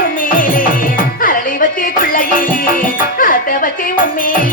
உண்மையிலே அரளி வச்சே பிள்ளையிலே அத்த வச்சே உண்மையிலே